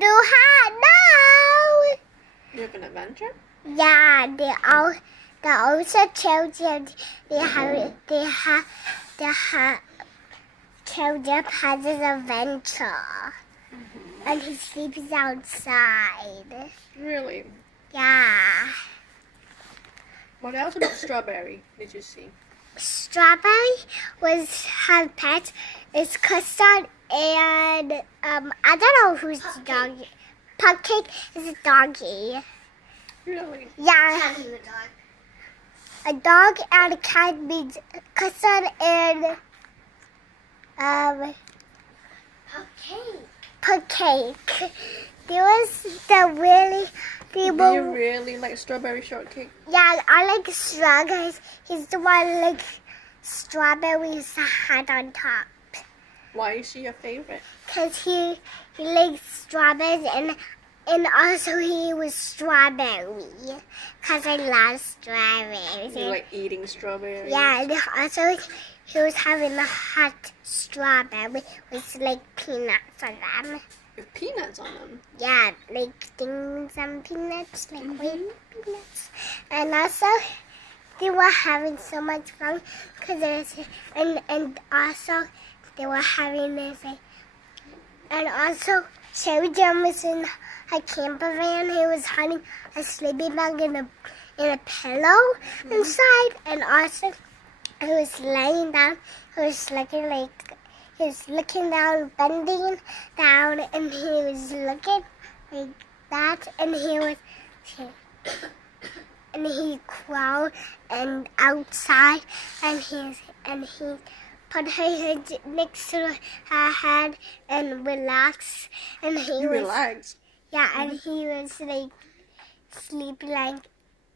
do hot now. You have an adventure? Yeah, they also children. They have children has an adventure, and he sleeps outside. Really? Yeah. What else about Strawberry did you see? Strawberry has pets. It's Custard and I don't know who's the doggy. Pumpkin is a doggy. Really? Yeah. A dog and a cat means Custard and Cupcake. There was Do you really like strawberry shortcake? Yeah, I like strawberries. He's the one like strawberries had on top. Why is she your favorite? Cause he likes strawberries and also he was strawberry. Cause I love strawberries. You like eating strawberries? Yeah, and also he was having a hot strawberry with like peanuts on them. With peanuts on them? Yeah, like things and peanuts, like white peanuts. And also, they were having so much fun because and also they were having this, and also Cherry Jam was in a camper van. He was having a sleeping bag in a pillow inside, and also he was laying down. He was looking down, bending down, and he was looking like that, and he crawled and outside, and he put her head next to her head and relaxed, and Relax. Yeah, and he was like sleeping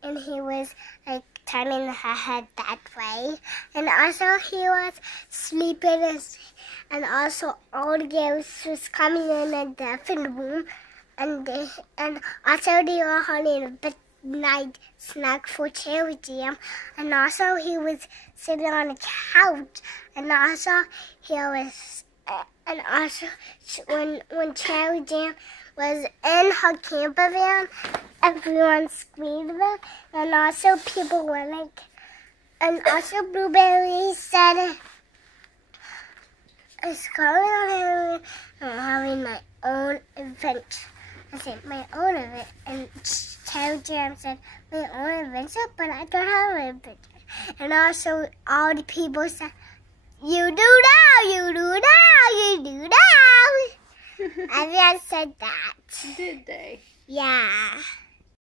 and he was like turning her head that way, and also he was sleeping, and also all the girls was coming in a different room, and also they were having a midnight snack for Cherry Jam, and also he was sitting on a couch, and also he was and also when Cherry Jam was in her camper van, everyone screamed, and also people were like, and also Blueberry said, "It's going on. I'm having my own adventure." I said, "My own adventure," and Cherry Jam said, "My own adventure, but I don't have an adventure." And also all the people said, "You do now, you do now, you do now." Everyone said that. Did they? Yeah.